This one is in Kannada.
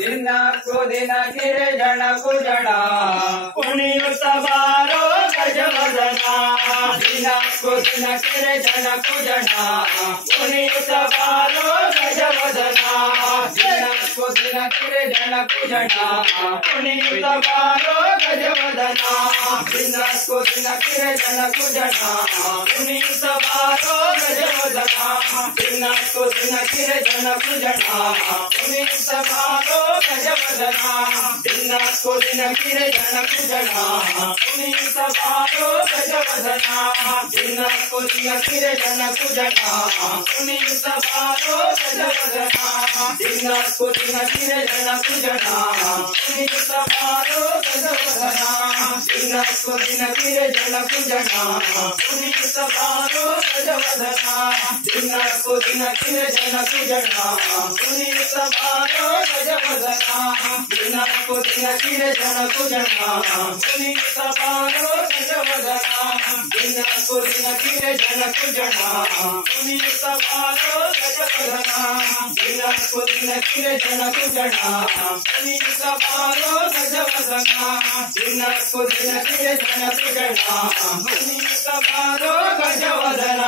ದಿನಕ್ಕೂ ದಿನ ಕಿರೆ ಜನಕ್ಕೂ ಜಡ ಕುಣಿಯುತ್ತ ಬಾರೋ ಗಜವದನ ದಿನಕ್ಕೂ ದಿನ ಕಿರೆ ಜನಕ್ಕೂ ಜಡ ಕುಣಿಯುತ್ತ ಬಾರೋ ಗಜವದನ ದಿನಕ್ಕೂ ದಿನ ಕಿರೆ ಜನಕ್ಕೂ ಜಡ ಕುಣಿಯುತ್ತ ಬಾರೋ ಗಜವದನ ದಿನಕ್ಕೂ ದಿನ ಕಿರೆ ಜನಕ್ಕೂ ಜಡ ಕುಣಿಯುತ್ತ ಬಾರೋ ಗಜವದನ ದಿನಕ್ಕೂ ದಿನ ಕಿರೆ ಜನಕ್ಕೂ ಜಡ ಕುಣಿಯುತ್ತ ಬಾರೋ ಗಜವದನ ದಿನಕ್ಕೂ ದಿನ ಕಿರೆ ಜನಕ್ಕೂ ಜಡ ಕುಣಿಯುತ್ತ ಬಾರೋ ಗಜವದನ ದಿನಕ್ಕೂ ದಿನ ಕಿರೆ ಜನಕ್ಕೂ ಜಡ ಕುಣಿಯುತ್ತ ಬಾರೋ ಗಜವದನ ದಿನಕ್ಕೂ ದಿನ ಕಿರೆ ಜನಕ್ಕೂ ಜಡ ಕುಣಿಯುತ್ತ ಬಾರೋ ಗಜವದನ ದಿನಕ್ಕೂ ದಿನ ಕಿರೆ ಜನಕ್ಕೂ ಜಡ ಕುಣಿಯುತ್ತ ಬಾರೋ ಗಜವದನ ದಿನಕ್ಕೂ ದಿನ ಕಿರೆ ಜನಕ್ಕೂ ಜಡ ಕುಣಿಯುತ್ತ ಬಾರೋ ಗಜವದನ ದಿನಕ್ಕೂ ದಿನ ಕಿರೆ ಜನಕ್ಕೂ ಜಡ ಕುಣಿಯುತ್ತ ಬಾರೋ ಗಜವದನ ದಿನಕ್ಕೂ ದಿನ ಕಿರೆ ಜನಕ್ಕೂ ಜಡ ಕುಣಿಯುತ್ತ ಬಾರೋ ಗಜವದನ ದಿನಕ್ಕೂ ದಿನ ಕಿರೆ ಜನಕ್ಕೂ ಜಡ ಕುಣಿಯುತ್ತ ಬಾರೋ ಗಜವದನ ದಿನಕ್ಕೂ ದಿನ ಕಿರೆ ಜನಕ್ಕೂ ಜಡ ಕುಣಿಯುತ್ತ ಬಾರೋ ಗಜವದನ